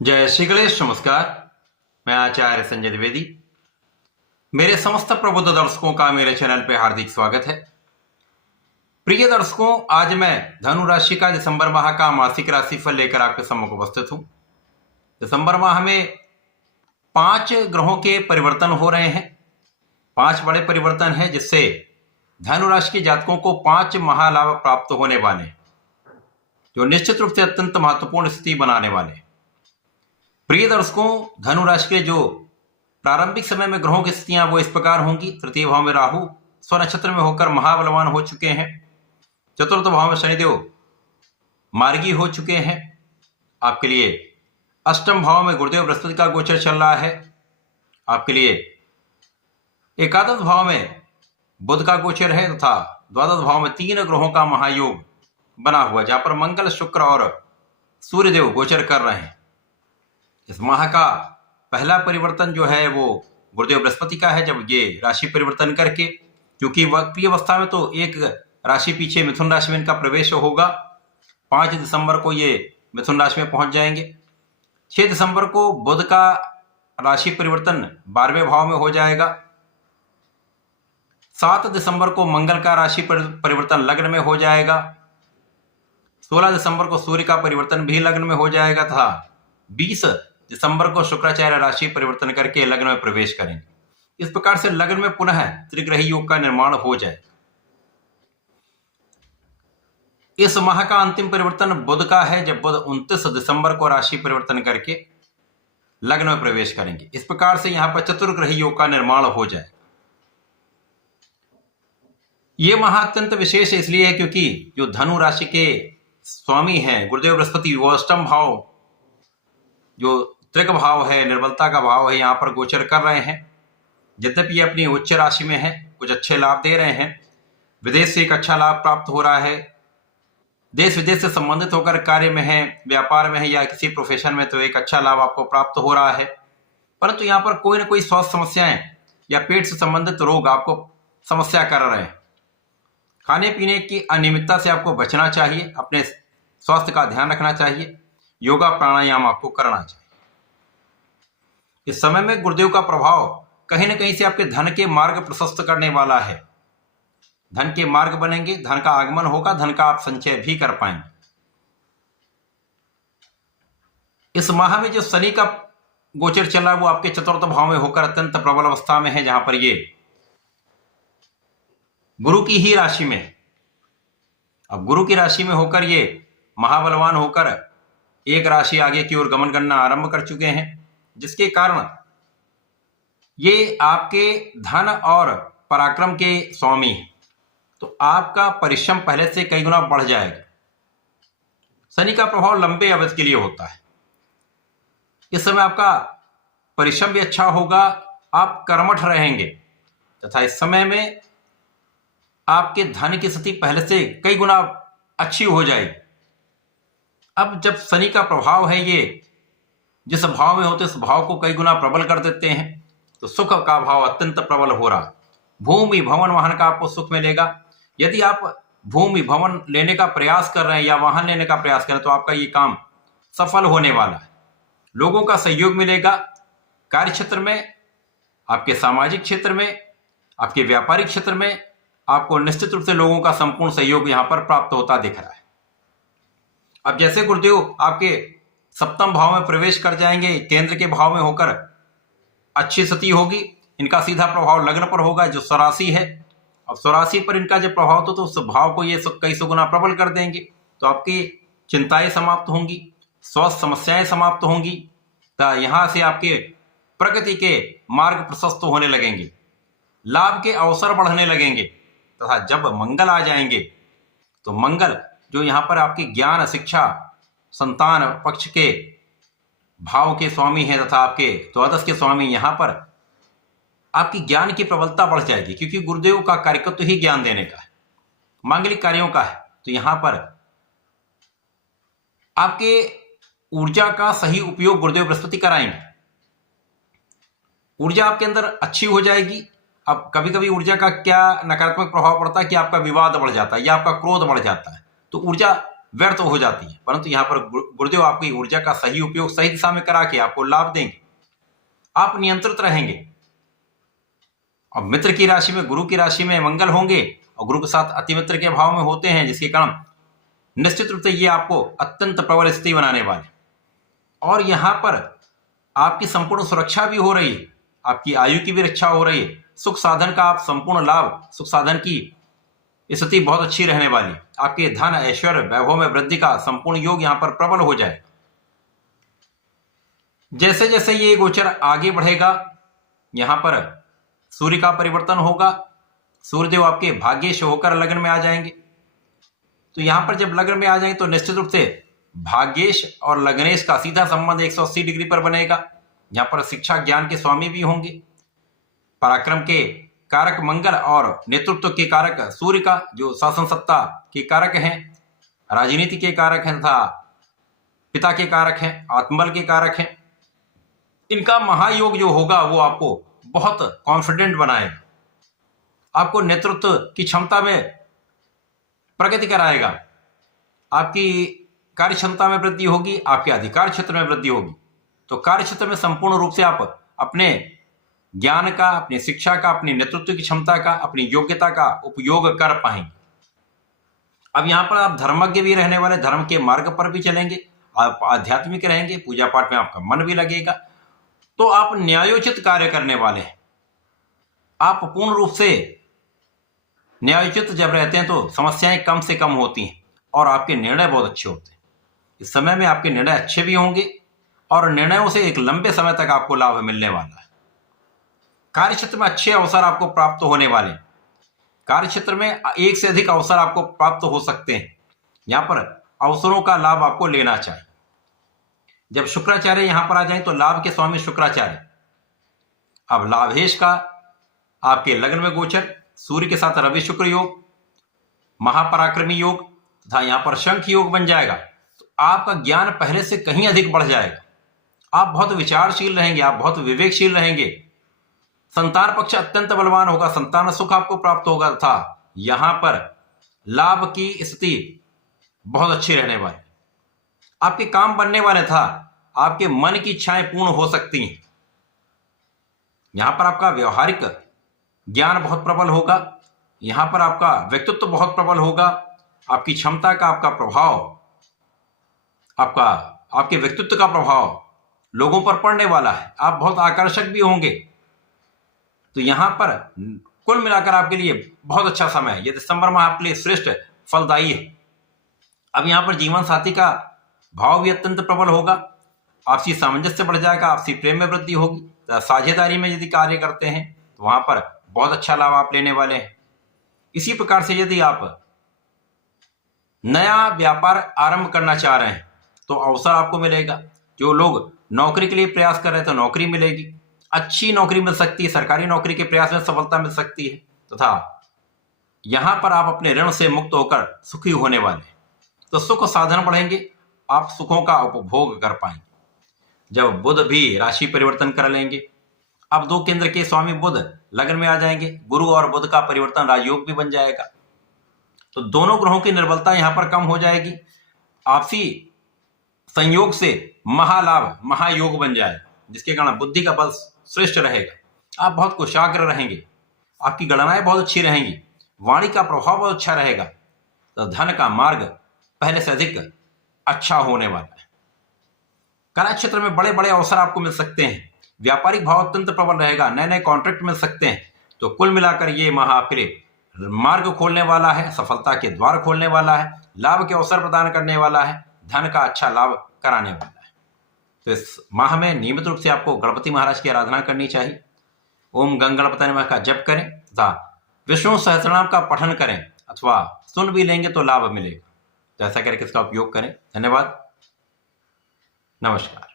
जय श्री गणेश। नमस्कार। मैं आचार्य संजय द्विवेदी। मेरे समस्त प्रबुद्ध दर्शकों का मेरे चैनल पे हार्दिक स्वागत है। प्रिय दर्शकों, आज मैं धनु राशि का दिसंबर माह का मासिक राशिफल लेकर आपके सम्मुख उपस्थित हूं। दिसंबर माह में 5 ग्रहों के परिवर्तन हो रहे हैं। 5 बड़े परिवर्तन हैं जिससे धनु राशि के जातकों को 5 महालाभ प्राप्त होने वाले हैं, जो निश्चित रूप से अत्यंत महत्वपूर्ण स्थिति बनाने वाले हैं। प्रिय दर्शकों, धनु राशि के जो प्रारंभिक समय में ग्रहों की स्थितियां वो इस प्रकार होंगी। तृतीय भाव में राहु स्वनक्षत्र में होकर महाबलवान हो चुके हैं। चतुर्थ भाव में शनिदेव मार्गी हो चुके हैं। आपके लिए अष्टम भाव में गुरुदेव बृहस्पति का गोचर चल रहा है। आपके लिए एकादश भाव में बुध का गोचर है तथा द्वादश भाव में 3 ग्रहों का महायोग बना हुआ, जहां पर मंगल, शुक्र और सूर्यदेव गोचर कर रहे हैं। इस माह का पहला परिवर्तन जो है वो गुरुदेव बृहस्पति का है, जब ये राशि परिवर्तन करके, क्योंकि वक्रीय अवस्था में तो एक राशि पीछे मिथुन राशि में इनका प्रवेश होगा। 5 दिसंबर को ये मिथुन राशि में पहुंच जाएंगे। 6 दिसंबर को बुध का राशि परिवर्तन 12वें भाव में हो जाएगा। 7 दिसंबर को मंगल का राशि परिवर्तन लग्न में हो जाएगा। 16 दिसंबर को सूर्य का परिवर्तन भी लग्न में हो जाएगा तथा 20 दिसंबर को शुक्राचार्य राशि परिवर्तन करके लग्न में प्रवेश करेंगे। इस प्रकार से लग्न में पुनः त्रिग्रही योग का निर्माण हो जाए। इस माह का अंतिम परिवर्तन बुध का है, जब बुध 29 दिसंबर को राशि परिवर्तन करके लग्न में प्रवेश करेंगे। इस प्रकार से यहां पर चतुर्ग्रही योग का निर्माण हो जाए। यह माह अत्यंत विशेष इसलिए है क्योंकि जो धनु राशि के स्वामी हैं गुरुदेव बृहस्पति, वो अष्टम भाव जो त्रिक भाव है, निर्बलता का भाव है, यहाँ पर गोचर कर रहे हैं। यद्यपि ये अपनी उच्च राशि में है, कुछ अच्छे लाभ दे रहे हैं। विदेश से एक अच्छा लाभ प्राप्त हो रहा है। देश विदेश से संबंधित होकर कार्य में है, व्यापार में है या किसी प्रोफेशन में, तो एक अच्छा लाभ आपको प्राप्त हो रहा है। परंतु यहाँ पर कोई ना कोई स्वास्थ्य समस्याएं या पेट से संबंधित रोग आपको समस्या कर रहे हैं। खाने पीने की अनियमितता से आपको बचना चाहिए। अपने स्वास्थ्य का ध्यान रखना चाहिए। योगा प्राणायाम आपको करना चाहिए। इस समय में गुरुदेव का प्रभाव कहीं ना कहीं से आपके धन के मार्ग प्रशस्त करने वाला है। धन के मार्ग बनेंगे, धन का आगमन होगा, धन का आप संचय भी कर पाएंगे। इस माह में जो शनि का गोचर चल रहा है वो आपके चतुर्थ भाव में होकर अत्यंत प्रबल अवस्था में है, जहां पर ये गुरु की ही राशि में है। अब गुरु की राशि में होकर ये महाबलवान होकर एक राशि आगे की ओर गमन करना आरंभ कर चुके हैं, जिसके कारण ये आपके धन और पराक्रम के स्वामी हैं। तो आपका परिश्रम पहले से कई गुना बढ़ जाएगा। शनि का प्रभाव लंबे अवधि के लिए होता है। इस समय आपका परिश्रम भी अच्छा होगा, आप कर्मठ रहेंगे तथा इस समय में आपके धन की स्थिति पहले से कई गुना अच्छी हो जाएगी। अब जब शनि का प्रभाव है, ये जिस भाव में होते उस भाव को कई गुना प्रबल कर देते हैं, तो सुख का भाव अत्यंत प्रबल हो रहा। भूमि भवन वाहन का आपको सुख मिलेगा। यदि आप भूमि भवन लेने का प्रयास कर रहे हैं या वाहन लेने का प्रयास कर रहे हैं तो आपका ये काम सफल होने वाला है। लोगों का सहयोग मिलेगा। कार्य क्षेत्र में, आपके सामाजिक क्षेत्र में, आपके व्यापारिक क्षेत्र में आपको निश्चित रूप से लोगों का संपूर्ण सहयोग यहां पर प्राप्त होता दिख रहा है। अब जैसे गुरुदेव आपके सप्तम भाव में प्रवेश कर जाएंगे, केंद्र के भाव में होकर अच्छी स्थिति होगी। इनका सीधा प्रभाव लग्न पर होगा जो स्वराशि है। अब स्वराशि पर इनका जब प्रभाव तो उस भाव को ये कई सौ गुना प्रबल कर देंगे। तो आपकी चिंताएं समाप्त होंगी, स्वास्थ्य समस्याएं समाप्त होंगी। तो यहां से आपके प्रगति के मार्ग प्रशस्त होने लगेंगे, लाभ के अवसर बढ़ने लगेंगे। तथा जब मंगल आ जाएंगे तो मंगल जो यहाँ पर आपके ज्ञान, शिक्षा, संतान पक्ष के भाव के स्वामी है तथा आपके द्वादश के स्वामी, यहां पर आपकी ज्ञान की प्रबलता बढ़ जाएगी, क्योंकि गुरुदेव का कार्यकत्व ही ज्ञान देने का है, मांगलिक कार्यों का है। तो यहां पर आपके ऊर्जा का सही उपयोग गुरुदेव बृहस्पति कराएंगे। ऊर्जा आपके अंदर अच्छी हो जाएगी। अब कभी कभी ऊर्जा का क्या नकारात्मक प्रभाव पड़ता है कि आपका विवाद बढ़ जाता है या आपका क्रोध बढ़ जाता है। तो ऊर्जा व्यर्थ हो जाती है, परंतु यहाँ पर गुरुदेव आपकी ऊर्जा का सही उपयोग सही दिशा में करा के आपको लाभ देंगे। आप नियंत्रित रहेंगे। और मित्र की राशि में, गुरु की राशि में मंगल होंगे और गुरु के साथ अति मित्र के भाव में होते हैं, जिसके कारण निश्चित रूप से ये आपको अत्यंत प्रबल स्थिति बनाने वाले। और यहाँ पर आपकी संपूर्ण सुरक्षा भी हो रही है, आपकी आयु की भी रक्षा हो रही है, सुख साधन का आप संपूर्ण लाभ, सुख साधन की स्थिति बहुत अच्छी रहने वाली। आपके धन, ऐश्वर्य, वैभव में वृद्धि का संपूर्ण योग यहाँ पर प्रबल हो जाए। जैसे जैसे ये गोचर आगे बढ़ेगा, यहाँ पर सूर्य का परिवर्तन होगा, सूर्यदेव आपके भाग्येश होकर लग्न में आ जाएंगे। तो यहां पर जब लग्न में आ जाएंगे तो निश्चित रूप से भाग्येश और लग्नेश का सीधा संबंध 180 डिग्री पर बनेगा। यहां पर शिक्षा ज्ञान के स्वामी भी होंगे। पराक्रम के कारक मंगल और नेतृत्व के कारक सूर्य का, जो शासन सत्ता के कारक हैं, राजनीति के कारक हैं तथा पिता के कारक हैं, आत्मबल के कारक हैं, इनका महायोग जो होगा वो आपको बहुत कॉन्फिडेंट बनाएगा, आपको नेतृत्व की क्षमता में प्रगति कराएगा, आपकी कार्य क्षमता में वृद्धि होगी, आपके अधिकार क्षेत्र में वृद्धि होगी। तो कार्य क्षेत्र में संपूर्ण रूप से आप अपने ज्ञान का, अपनी शिक्षा का, अपनी नेतृत्व की क्षमता का, अपनी योग्यता का उपयोग कर पाएंगे। अब यहाँ पर आप धर्मज्ञ भी रहने वाले, धर्म के मार्ग पर भी चलेंगे, आप आध्यात्मिक रहेंगे, पूजा पाठ में आपका मन भी लगेगा। तो आप न्यायोचित कार्य करने वाले हैं। आप पूर्ण रूप से न्यायोचित जब रहते हैं तो समस्याएं कम से कम होती हैं और आपके निर्णय बहुत अच्छे होते हैं। इस समय में आपके निर्णय अच्छे भी होंगे और निर्णयों से एक लंबे समय तक आपको लाभ मिलने वाला है। कार्य क्षेत्र में अच्छे अवसर आपको प्राप्त होने वाले हैं। कार्य क्षेत्र में एक से अधिक अवसर आपको प्राप्त हो सकते हैं। यहाँ पर अवसरों का लाभ आपको लेना चाहिए। जब शुक्राचार्य यहां पर आ जाए तो लाभ के स्वामी शुक्राचार्य, अब लाभेश का आपके लग्न में गोचर, सूर्य के साथ रवि शुक्र योग, महापराक्रमी योग तथा यहां पर शंख योग बन जाएगा। तो आपका ज्ञान पहले से कहीं अधिक बढ़ जाएगा। आप बहुत विचारशील रहेंगे, आप बहुत विवेकशील रहेंगे। संतान पक्ष अत्यंत बलवान होगा, संतान सुख आपको प्राप्त होगा तथा यहां पर लाभ की स्थिति बहुत अच्छी रहने वाली। आपके काम बनने वाले था, आपके मन की इच्छाएं पूर्ण हो सकती हैं। यहां पर आपका व्यवहारिक ज्ञान बहुत प्रबल होगा, यहां पर आपका व्यक्तित्व बहुत प्रबल होगा, आपकी क्षमता का, आपका प्रभाव, आपके व्यक्तित्व का प्रभाव लोगों पर पड़ने वाला है। आप बहुत आकर्षक भी होंगे। तो यहां पर कुल मिलाकर आपके लिए बहुत अच्छा समय है। ये दिसंबर माह आपके लिए श्रेष्ठ फलदायी है। अब यहां पर जीवन साथी का भाव भी अत्यंत प्रबल होगा, आपसी सामंजस्य बढ़ जाएगा, आपसी प्रेम में वृद्धि होगी। तो साझेदारी में यदि कार्य करते हैं तो वहां पर बहुत अच्छा लाभ आप लेने वाले हैं। इसी प्रकार से यदि आप नया व्यापार आरंभ करना चाह रहे हैं तो अवसर आपको मिलेगा। जो लोग नौकरी के लिए प्रयास कर रहे थे तो नौकरी मिलेगी, अच्छी नौकरी मिल सकती है, सरकारी नौकरी के प्रयास में सफलता मिल सकती है तथा यहां पर आप अपने ऋण से मुक्त होकर सुखी होने वाले हैं। तो सुख साधन बढ़ेंगे, आप सुखों का उपभोग कर पाएंगे। जब बुध भी राशि परिवर्तन कर लेंगे, अब 2 केंद्र के स्वामी बुध लग्न में आ जाएंगे, गुरु और बुध का परिवर्तन राजयोग भी बन जाएगा। तो दोनों ग्रहों की निर्बलता यहां पर कम हो जाएगी। आपसी संयोग से महालाभ, महायोग बन जाएगा, जिसके कारण बुद्धि का बल श्रेष्ठ रहेगा। आप बहुत कुशाग्र रहेंगे, आपकी गणनाएं बहुत अच्छी रहेंगी, वाणी का प्रभाव बहुत अच्छा रहेगा। तो धन का मार्ग पहले से अधिक अच्छा होने वाला है। कला क्षेत्र में बड़े बड़े अवसर आपको मिल सकते हैं। व्यापारिक भाव अत्यंत प्रबल रहेगा, नए नए कॉन्ट्रैक्ट मिल सकते हैं। तो कुल मिलाकर ये माह आपके लिए मार्ग खोलने वाला है, सफलता के द्वार खोलने वाला है, लाभ के अवसर प्रदान करने वाला है, धन का अच्छा लाभ कराने वाला है। तो इस माह में नियमित रूप से आपको गणपति महाराज की आराधना करनी चाहिए। ओम गंग गणपति नमः का जप करें तथा विष्णु सहस्रनाम का पठन करें अथवा सुन भी लेंगे तो लाभ मिलेगा। तो ऐसा करके इसका उपयोग करें। धन्यवाद, नमस्कार।